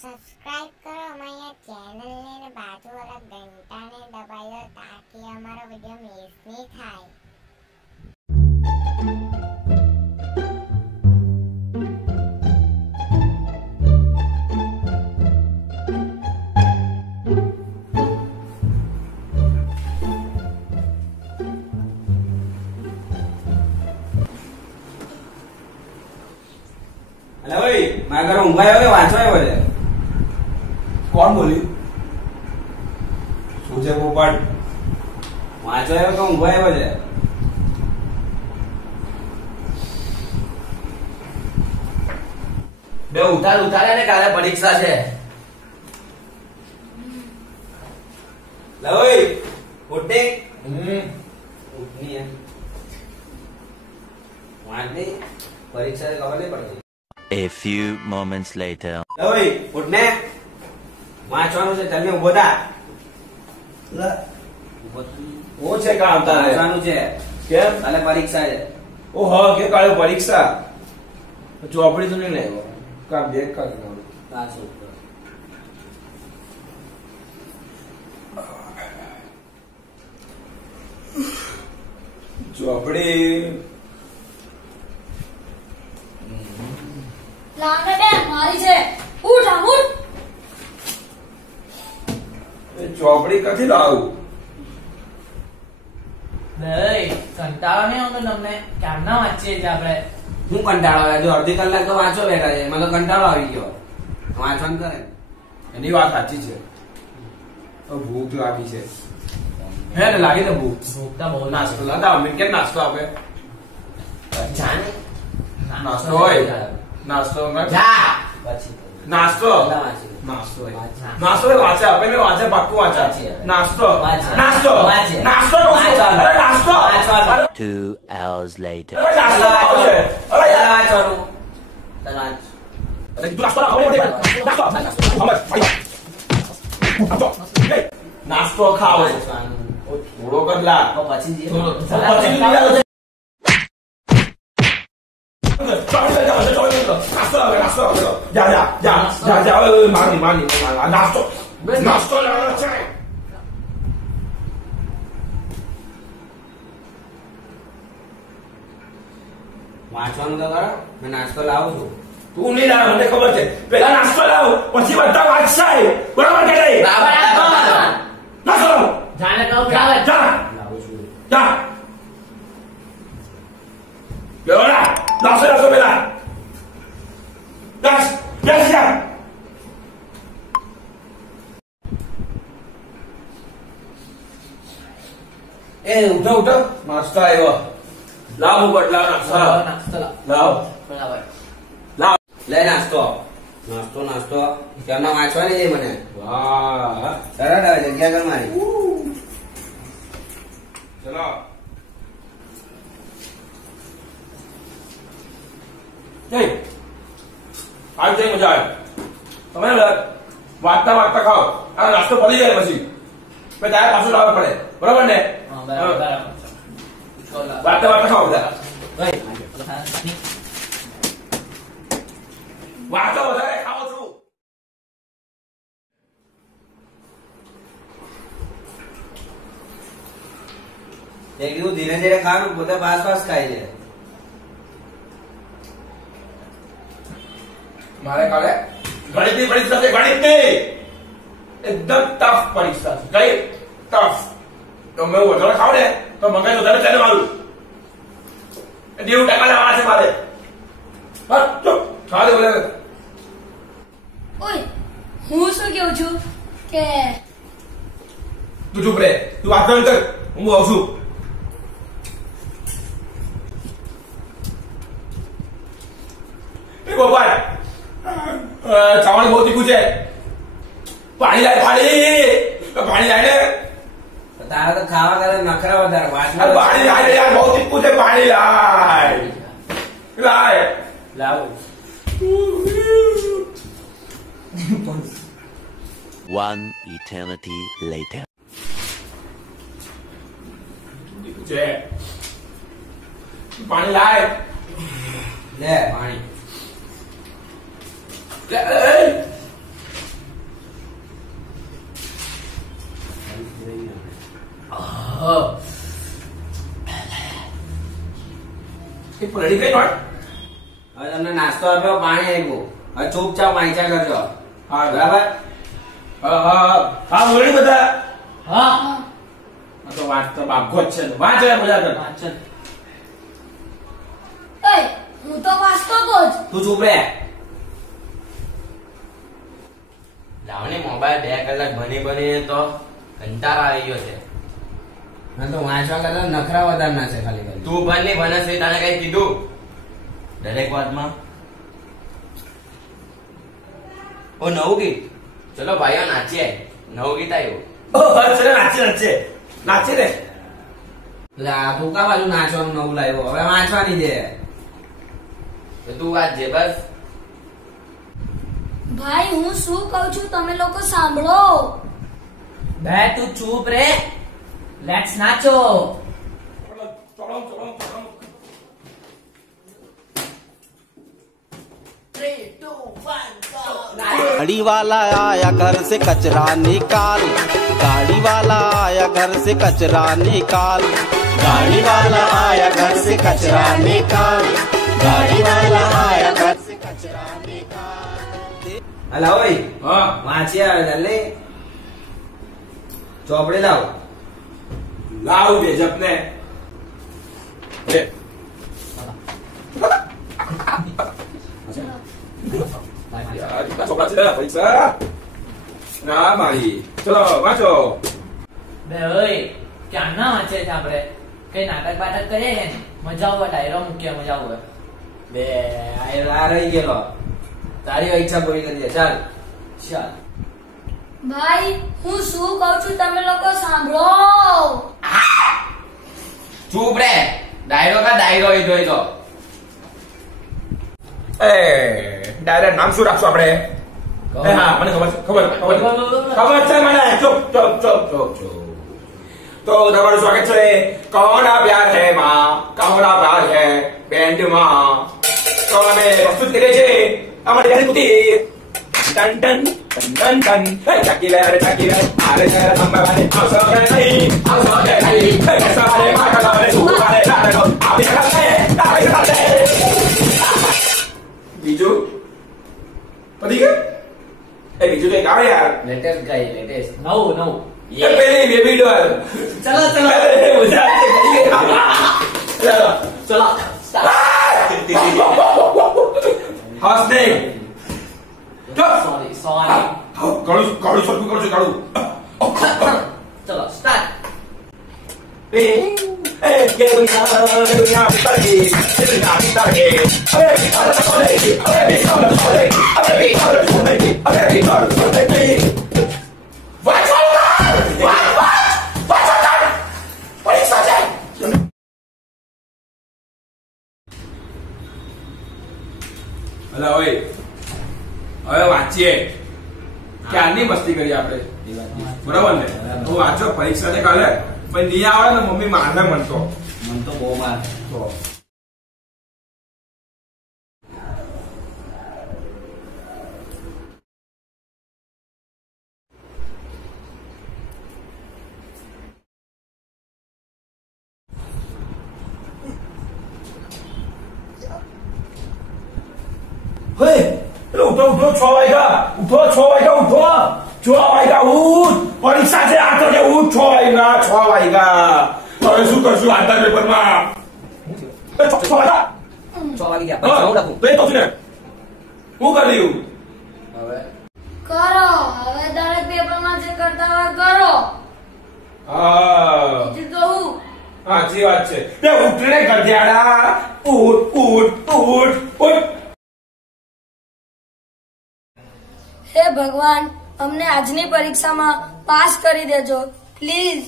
Subscribe કરો અમારી ચેનલને અને બાજુવાળા ઘંટાને દબાવી દો તાકી અમારો વિડિયો મિસ નહીં થાય. અલે ભાઈ મારા ઘરે ઊંઘ આવ્યો કે વાંચવા આવ્યો છે? કોણ બોલ્યું? શું છે પોપટ? વાંચવા આવ્યો કે ઊંઘ આવ્યો છે? બે ઉતારે ને કાલે પરીક્ષા છે. લે ભાઈ ઉઠ ને. ઉઠ ની એમ વાંચ નહીં, પરીક્ષા ખબર નહીં પડતી. A few moments later. લે ભાઈ ઉઠ ને, વાંચવાનું છે. ચાલ ને ઉભો થા. હું છે કામ તારે? વાંચવાનું છે. કેમ? કાલે પરીક્ષા છે. ઓ હા કે કાલે પરીક્ષા. ચોપડી તો નહીં લાવ્યો. કામ બેગ કાઢી નાખું. પાછું ચોપડી લાવને બેન મારી છે. ઉઠ આ ઉઠ. ચોપડી ક્યાંથી લાવું? નહીં કંટાળો નહીં આવતો તમને? ક્યારના વાંચીએ છીએ આપણે. હું કંટાળો આવે? જો અડધી કલાક તો વાંચો બેઠા છે, મને તો કંટાળો આવી ગયો. વાંચવાનું કરે. એની વાત સાચી છે. ભૂખ લાગી છે. હે ને લાગી ને ભૂખ. ભૂખતા બહુ નાસ્તો લાતા અમે કેમ નાસ્તો આપે? જાને નાસ્તો હોય. નાસ્તો જા પછી નાસ્તો પેલા વાંચી લે. નાસ્તો હોય. વાંચા. નાસ્તો હોય વાંચે આપે ને વાંચે પાક્કું વાંચે. વાંચે. નાસ્તો વાંચે. નાસ્તો વાંચે. નાસ્તો વાંચવાનું. અરે નાસ્તો વાંચવાનું. અરે 2 hours later. નાસ્તો આવશે. અરે પેલા વાંચવાનું. પેલા વાંચ. અરે તું નાસ્તો ખાવ નાસ્તો નાસ્તો ખાવ વાંચવાનું. થોડો કદલા તો પછી જે નાસ્તો જા માની નાસ્તો નાસ્તો છે. વાંચવાનું તો કરો. મેં નાસ્તો લાવું છું. તું નહીં લાવ, મને ખબર છે. પેલા નાસ્તો લાવ પછી બધા વાંચશે. બરાબર કે નહીં? નાસ્તો લાવ. જાને કહું ચાલે. જા લાવું છું. જા બેવડા નાસ્તો પેલા બેસ જા. એ ઉઠો ઉઠો, નાસ્તો આવ્યો. લાવ ઉપર લાવ નાસ્તો નાસ્તો લાવ. લાવ બરાબર. લાવ. લે નાસ્તો. નાસ્તો નાસ્તો કેમના વાંચવાની છે મને. વાહ સરળ આવે જગ્યા કર મારી. ચલો જય આજ જઈ મજા આવે. તમે વાંચતા વાંચતા ખાઓ. આ નાસ્તો પડી જાય પછી તારે પાછું લાવવું પડે. બરોબર ને? હા બરાબર બરાબર. વાંચતા વાંચતા ખાઓ બધા. વાંચો વધારે ખાઓ છું. એ કીધું ધીરે ધીરે ખાવાનું, પોતે ફાસ્ટ ફાસ્ટ ખાય છે. મારે કાલે ગણિતની પરીક્ષા છે. ગણિતની એકદમ ટફ પરીક્ષા છે. કઈ ટફ? તો મેં વધારે ખાવ ને તો મગજ વધારે ચાલે મારું. 90% લાવવાના છે મારે. બસ ચૂપ ખાલી બોલે. ઓય હું શું કહું છું કે તું ચૂપ રે. તું વાત કર. હું આવું છું. એ ગોપાલ ચાવણ બહુ તીખું છે. પાણી લાય પાણી લાય ને. તારે તો ખાવા કરે નખરા વધારે. આ પાણી લાય યાર, બહુ તીખું છે. પાણી લાય લાય. લાવું. 1 eternity later. છે પાણી લાય. લે પાણી. રેડી કઈ નોટ હવે તમને નાસ્તો આપ્યો, પાણી આપ્યું, હવે ચૂપચાપ વાંચ્યા કરજો. હા બરાબર? હા બોલી બધા હા આ તો વાત તો બાપકો જ છે ને. વાંચ હવે બધા કર. વાંચન. એ હું તો વાંચતો તો જ. તું ચૂપ રે. લાવને મોબાઈલ 2 કલાક બની તો કંટાળો આવી ગયો છે. ના તો વાંચવા કરતા નખરા વધારના છે ખાલી ખાલી. તું ભણ ની ભણસ તને કઈ કીધું દરેક વાતમાં? ઓ નવું ગીત, ચલો ભાઈઓ નાચીએ. નવું ગીત આવ્યું. ચલે નાચે રે. એટલે આ તું કા બાજુ નાચવાનું નવું લાવ્યો? હવે વાંચવાની છે. તો તું વાંચજે બસ. ભાઈ હું શું કહું છું તમે લોકો સાંભળો. બે તું ચૂપ રે. લેટ્સ નાચો. ચલો गाड़ी वाला आया घर से कचरा निकाल, गाड़ी वाला आया घर से कचरा निकाल, गाड़ी वाला आया घर से कचरा निकाल, गाड़ी वाला आया घर से कचरा निकाल. હલા ઓય હા વાંચી આવે જલ્દી. ચોપડી લાવ. લાવ દે જપને લે. યાર છોકરા છે પૈસા ના મારી. ચલો વાંચો. બે ઓય ક્યાંના વાંચે છે આપણે? કઈ નાટક બાટક કરીએ ને મજા આવે, ડાયરો મૂકીએ મજા આવે. બે આ રહી ગયેલો. તારી ઈચ્છા પૂરી કરી દે. ચાલ ચાલ. ભાઈ હું શું કહું છું તમે લોકો સાંભળો. ચૂપ રે. ડાયરો કા ડાયરો એ જોઈ તો. એ ડાયરેક્ટ નામ શું રાખશું આપણે? એ હા મને ખબર છે મને. ચૂપ તો તમારું સ્વાગત છે કોના પ્યાર હે માં, કોના પ્યાર હે બેન્ડ માં. તો અમે પ્રસ્તુત કરીએ છીએ અમારી જાણીપુતી ton ton ton ton Chaki લે અરે ચાકી લે આરે જરા સંભાળે આવસો કે નહીં આવસો કે નહીં સવારે માકા લે સુવારે લાડો આપી કરે બીજું પડી ગયું. એ બીજું કઈ ગાવે યાર. લેટેસ્ટ ગાઈ લેટેસ્ટ. નવું ये पहले बेबी डॉल. ચલો ચલો मजा ચલો. हंस नहीं. સોરી. काढू काढू छोटू काढू काढू. ચલો સ્ટાર્ટ. ए ये दुनिया पिताजी पिताजी अरे पिताजी अरे અલા ઓય હવે વાંચીએ. ક્યારની મસ્તી કરી આપણે બરાબર ને? હું વાંચો પરીક્ષા ને કાલે પણ નહીં આવે ને મમ્મી મારે મનતો મન તો બહુ માર. તો ઉઠો 6 વાગ્યા. ઉઠો 6 વાગ્યા. ઉઠ. પરીક્ષા છે આ તો કે ઉઠ 6 વાગ્યા. હવે શું કરશું આજના પેપરમાં? 6 વાગ્યા. 6 વાગી ગયા. પૈસા હું લખું. તો એ તો શું ને હું કરી દઉં. હવે કરો હવે દરેક પેપરમાં જે કરતા હોય કરો. હા બીજું તો હું સાચી વાત છે. તે ઉઠ રે ગધેડા. ઉઠ. હે ભગવાન અમને આજની પરીક્ષામાં પાસ કરી દેજો પ્લીઝ.